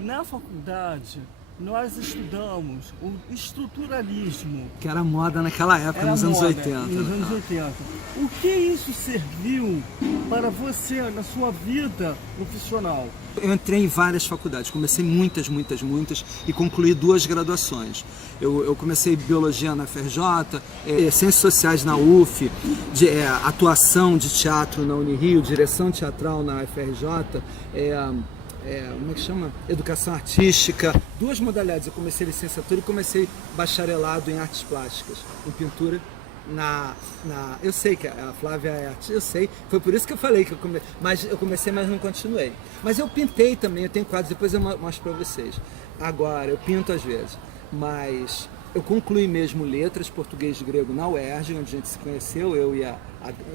Na faculdade, nós estudamos o estruturalismo. Que era moda naquela época, Era nos anos moda, 80. Nos anos 80. O que isso serviu para você na sua vida profissional? Eu entrei em várias faculdades, comecei muitas e concluí 2 graduações. Eu comecei Biologia na FRJ, Ciências Sociais na UF, atuação de teatro na Unirio, direção teatral na FRJ, como é que chama? Educação artística, 2 modalidades. Eu comecei licenciatura e comecei bacharelado em artes plásticas, em pintura. Eu sei que a Flávia é artista, eu sei, foi por isso que eu falei que eu comecei, mas não continuei. Mas eu pintei também, eu tenho quadros, depois eu mostro para vocês. Agora, eu pinto às vezes, mas eu concluí mesmo letras, português e grego na UERJ, onde a gente se conheceu, eu e a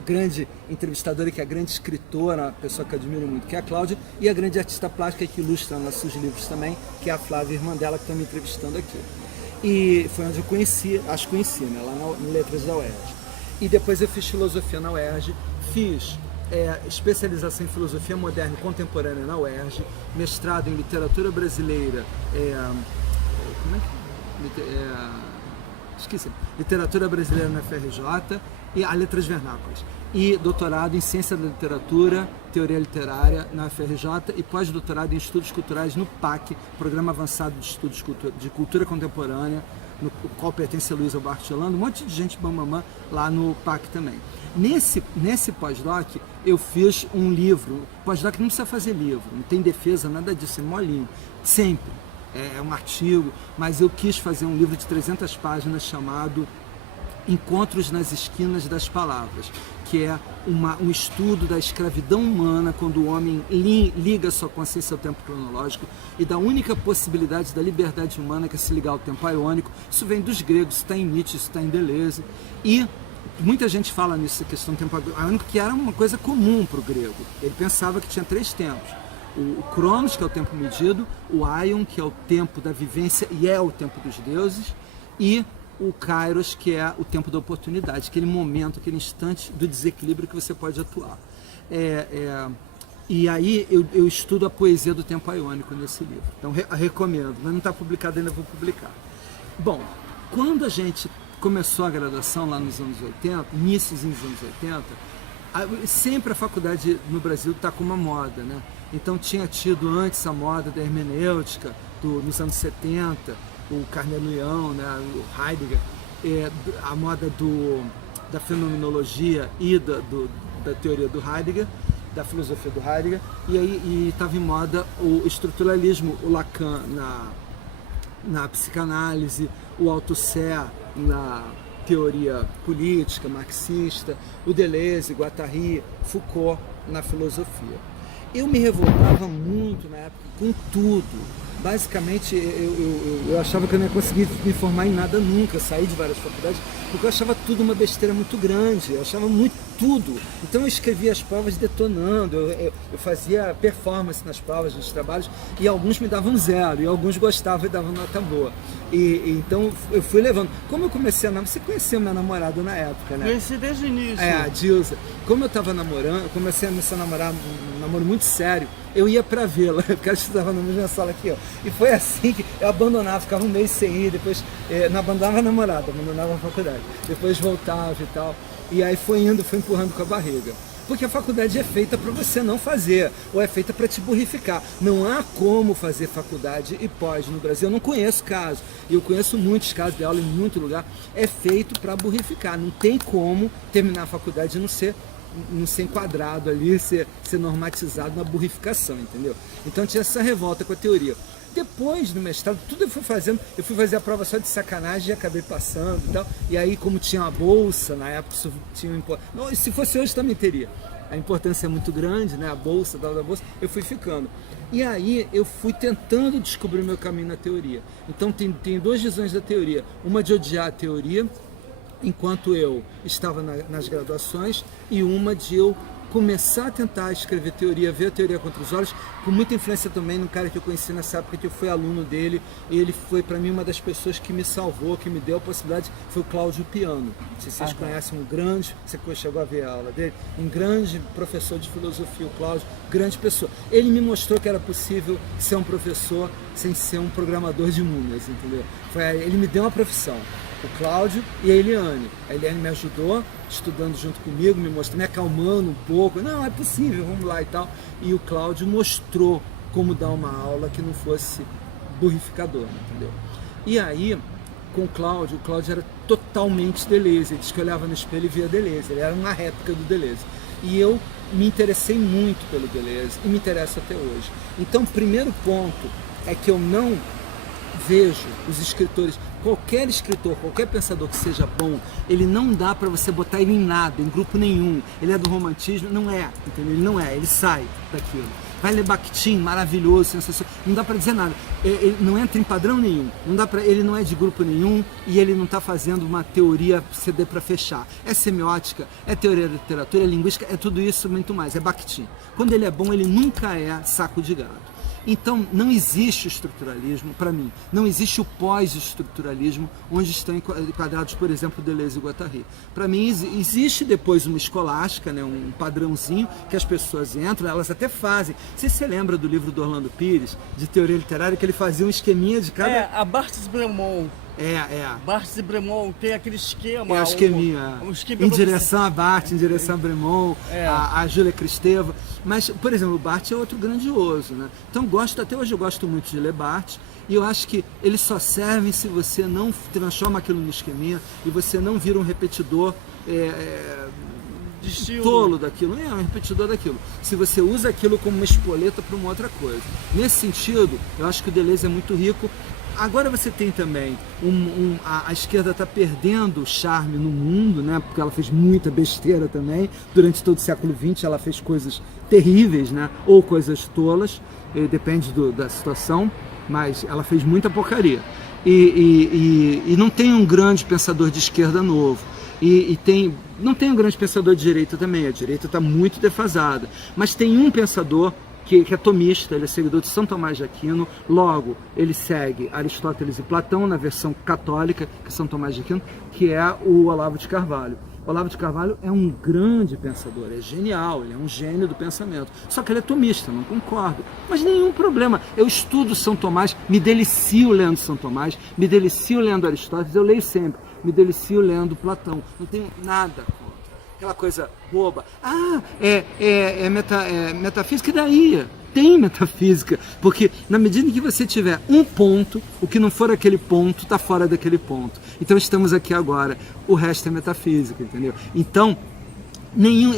grande entrevistadora, que é a grande escritora, uma pessoa que eu admiro muito, que é a Cláudia, e a grande artista plástica que ilustra nossos livros também, que é a Flávia, irmã dela, que está me entrevistando aqui. E foi onde eu conheci, né, lá no Letras da UERJ. E depois eu fiz filosofia na UERJ, fiz especialização em filosofia moderna e contemporânea na UERJ, mestrado em literatura brasileira, esqueci, literatura brasileira na FRJ e a Letras Vernáculas. E doutorado em Ciência da Literatura, Teoria Literária na FRJ e pós-doutorado em Estudos Culturais no PAC, Programa Avançado de Estudos de Cultura Contemporânea, no qual pertence a Luísa Bartolando, um monte de gente bambamã lá no PAC também. Nesse pós-doc, eu fiz um livro. Pós-doc não precisa fazer livro, não tem defesa, nada disso, é molinho, sempre. É um artigo, mas eu quis fazer um livro de 300 páginas chamado Encontros nas Esquinas das Palavras, que é um estudo da escravidão humana quando o homem liga sua consciência ao tempo cronológico e da única possibilidade da liberdade humana, que é se ligar ao tempo aiônico. Isso vem dos gregos, isso está em Nietzsche, isso está em Deleuze, e muita gente fala nisso, a questão do tempo aiônico, que era uma coisa comum para o grego. Ele pensava que tinha 3 tempos. O Cronos, que é o tempo medido, o Aion, que é o tempo da vivência e é o tempo dos deuses, e o Kairos, que é o tempo da oportunidade, aquele momento, aquele instante do desequilíbrio que você pode atuar. E aí eu estudo a poesia do tempo aiônico nesse livro, então recomendo, mas não está publicado ainda, vou publicar. Bom, quando a gente começou a graduação lá nos anos 80, inícios dos anos 80, sempre a faculdade no Brasil está com uma moda, né? Então tinha tido antes a moda da hermenêutica, nos anos 70, o Carnelian, né, o Heidegger, a moda da fenomenologia e da teoria do Heidegger, da filosofia do Heidegger, e aí estava em moda o estruturalismo, o Lacan na psicanálise, o Althusser na teoria política, marxista, o Deleuze, Guattari, Foucault na filosofia. Eu me revoltava muito na época com tudo. Basicamente, eu achava que eu não ia conseguir me formar em nada nunca, sair de várias faculdades, porque eu achava tudo uma besteira muito grande, eu achava muito tudo. Então eu escrevia as provas detonando, eu fazia performance nas provas, nos trabalhos, e alguns me davam 0, e alguns gostavam e davam nota boa. Então eu fui levando. Como eu comecei a namorar, você conheceu minha namorada na época, né? Conheci desde o início. A Dilza. Como eu estava namorando, eu comecei a namorar um namoro muito sério, eu ia para vê-la, porque ela estudava na mesma sala aqui, ó. E foi assim que eu abandonava, ficava um mês sem ir, depois não abandonava a namorada, abandonava a faculdade, depois voltava e tal. E aí foi empurrando com a barriga. Porque a faculdade é feita para você não fazer, ou é feita para te burrificar. Não há como fazer faculdade e pós no Brasil. Eu não conheço casos, e eu conheço muitos casos de aula em muito lugar. É feito para burrificar. Não tem como terminar a faculdade e não ser enquadrado ali, ser normatizado na burrificação, entendeu? Então tinha essa revolta com a teoria. Depois do mestrado, tudo eu fui fazer a prova só de sacanagem e acabei passando e tal. E aí, como tinha uma bolsa, na época isso tinha não, se fosse hoje também teria. A importância é muito grande, né? A bolsa, da bolsa, eu fui ficando. E aí eu fui tentando descobrir o meu caminho na teoria. Então tem 2 visões da teoria. Uma de odiar a teoria, enquanto eu estava nas graduações, e uma de eu começar a tentar escrever teoria, ver a teoria contra os olhos, com muita influência também no cara que eu conheci nessa época, que eu fui aluno dele. Ele foi para mim uma das pessoas que me salvou, que me deu a possibilidade, foi o Cláudio Piano. Não sei se vocês conhecem, um grande, você chegou a ver a aula dele, um grande professor de filosofia, o Cláudio, grande pessoa. Ele me mostrou que era possível ser um professor sem ser um programador de múmias, entendeu? Ele me deu uma profissão. O Cláudio e a Eliane. A Eliane me ajudou, estudando junto comigo, me mostrou, me acalmando um pouco. Não, é possível, vamos lá e tal. E o Cláudio mostrou como dar uma aula que não fosse burrificador, entendeu? E aí, com o Cláudio era totalmente Deleuze. Ele disse que olhava no espelho e via Deleuze. Ele era uma réplica do Deleuze. E eu me interessei muito pelo Deleuze e me interesso até hoje. Então, o primeiro ponto é que eu não vejo os escritores, qualquer escritor, qualquer pensador que seja bom, ele não dá para você botar ele em nada, em grupo nenhum. Ele é do romantismo, não é, entendeu? Ele não é, ele sai daquilo. Vai ler Bakhtin, maravilhoso, sensacional, não dá para dizer nada. Ele não entra em padrão nenhum, não dá para, ele não é de grupo nenhum e ele não está fazendo uma teoria CD para fechar. É semiótica, é teoria da literatura, é linguística, é tudo isso muito mais, é Bakhtin. Quando ele é bom, ele nunca é saco de gado. Então, não existe o estruturalismo, para mim, não existe o pós-estruturalismo, onde estão enquadrados, por exemplo, Deleuze e Guattari. Para mim, existe depois uma escolástica, né, um padrãozinho que as pessoas entram, elas até fazem. Você lembra do livro do Orlando Pires, de teoria literária, que ele fazia um esqueminha de cada... A Barthes-Bremont. Barthes e Bremont tem aquele esquema. Um esqueminha. Em direção a Barthes, em direção a Bremont, a Júlia Kristeva. Mas, por exemplo, o Barthes é outro grandioso, né? Então, até hoje eu gosto muito de ler Barthes. E eu acho que eles só servem se você não transforma aquilo no esqueminha e você não vira um repetidor tolo daquilo. Um repetidor daquilo. Se você usa aquilo como uma espoleta para uma outra coisa. Nesse sentido, eu acho que o Deleuze é muito rico. Agora você tem também, a esquerda está perdendo o charme no mundo, né? Porque ela fez muita besteira também. Durante todo o século XX ela fez coisas terríveis, né? Ou coisas tolas, depende da situação, mas ela fez muita porcaria. E não tem um grande pensador de esquerda novo. Não tem um grande pensador de direita também, a direita está muito defasada. Mas tem um pensador que é tomista, ele é seguidor de São Tomás de Aquino, logo ele segue Aristóteles e Platão na versão católica, que é São Tomás de Aquino, que é o Olavo de Carvalho. O Olavo de Carvalho é um grande pensador, é genial, ele é um gênio do pensamento, só que ele é tomista, não concordo, mas nenhum problema, eu estudo São Tomás, me delicio lendo São Tomás, me delicio lendo Aristóteles, eu leio sempre, me delicio lendo Platão, não tenho nada contra. Aquela coisa boba, metafísica, e daí? Tem metafísica, porque na medida em que você tiver um ponto, o que não for aquele ponto está fora daquele ponto. Então estamos aqui agora, o resto é metafísica, entendeu? Então,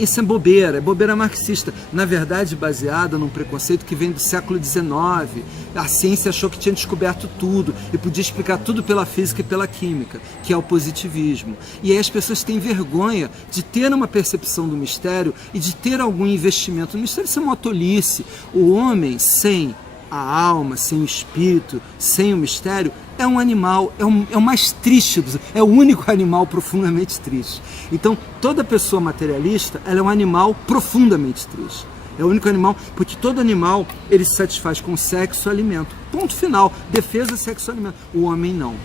isso é bobeira marxista, na verdade baseada num preconceito que vem do século XIX. A ciência achou que tinha descoberto tudo e podia explicar tudo pela física e pela química, que é o positivismo. E aí as pessoas têm vergonha de ter uma percepção do mistério e de ter algum investimento no mistério. Isso é uma tolice. O homem sem a alma, sem o espírito, sem o mistério, é um animal, é o mais triste, é o único animal profundamente triste. Então, toda pessoa materialista, ela é um animal profundamente triste. É o único animal, porque todo animal, ele se satisfaz com sexo e alimento. Ponto final. Defesa, sexo e alimento. O homem não.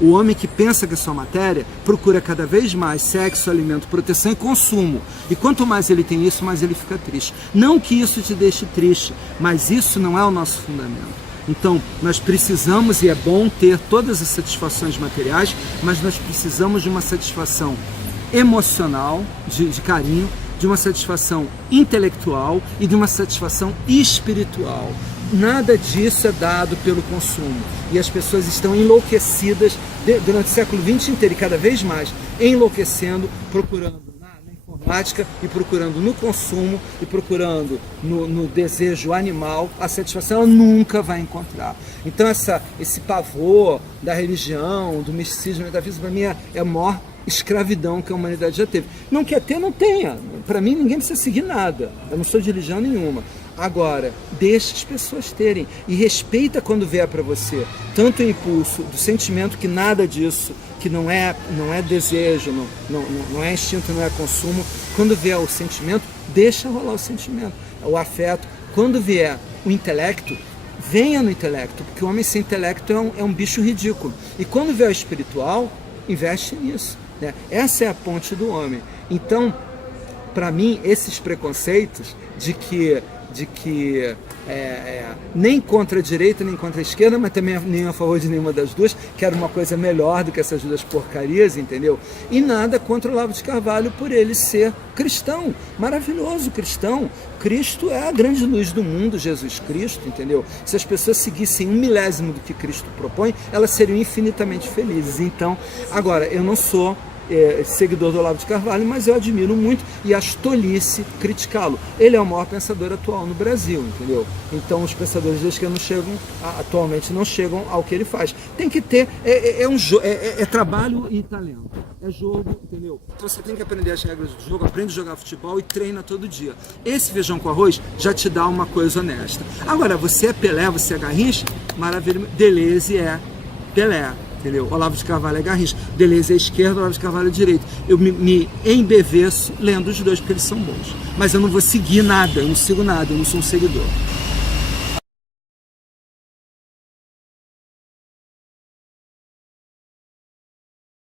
O homem que pensa que é só matéria, procura cada vez mais sexo, alimento, proteção e consumo. E quanto mais ele tem isso, mais ele fica triste. Não que isso te deixe triste, mas isso não é o nosso fundamento. Então, nós precisamos, e é bom ter todas as satisfações materiais, mas nós precisamos de uma satisfação emocional, de carinho, de uma satisfação intelectual e de uma satisfação espiritual. Nada disso é dado pelo consumo. E as pessoas estão enlouquecidas durante o século XX inteiro e cada vez mais enlouquecendo, procurando na informática e procurando no consumo e procurando no desejo animal. A satisfação ela nunca vai encontrar. Então esse pavor da religião, do misticismo, da metafísica, para mim é a maior escravidão que a humanidade já teve. Não quer ter, não tenha. Para mim ninguém precisa seguir nada. Eu não sou de religião nenhuma. Agora, deixa as pessoas terem e respeita quando vier para você tanto o impulso do sentimento que nada disso, que não é desejo, não é instinto, não é consumo. Quando vier o sentimento, deixa rolar o sentimento, o afeto. Quando vier o intelecto, venha no intelecto, porque o homem sem intelecto é um bicho ridículo. E quando vier o espiritual, investe nisso, né? Essa é a ponte do homem. Então, para mim, esses preconceitos de que nem contra a direita, nem contra a esquerda, mas também nem a favor de nenhuma das duas, quero uma coisa melhor do que essas duas porcarias, entendeu? E nada contra o Olavo de Carvalho por ele ser cristão, maravilhoso cristão. Cristo é a grande luz do mundo, Jesus Cristo, entendeu? Se as pessoas seguissem 1/1000 do que Cristo propõe, elas seriam infinitamente felizes. Então, agora, eu não sou seguidor do Olavo de Carvalho, mas eu admiro muito e acho tolice criticá-lo. Ele é o maior pensador atual no Brasil, entendeu? Então os pensadores da esquerda atualmente não chegam ao que ele faz. Tem que ter, é trabalho e talento, é jogo, entendeu? Então você tem que aprender as regras do jogo, aprende a jogar futebol e treina todo dia. Esse feijão com arroz já te dá uma coisa honesta. Agora, você é Pelé, você é Garrincha, maravilha, Deleuze é Pelé. Entendeu? Olavo de Carvalho é Garrincha, Deleuze é esquerda, Olavo de Carvalho é direita. Eu me embeveço lendo os dois porque eles são bons. Mas eu não vou seguir nada, eu não sigo nada, eu não sou um seguidor.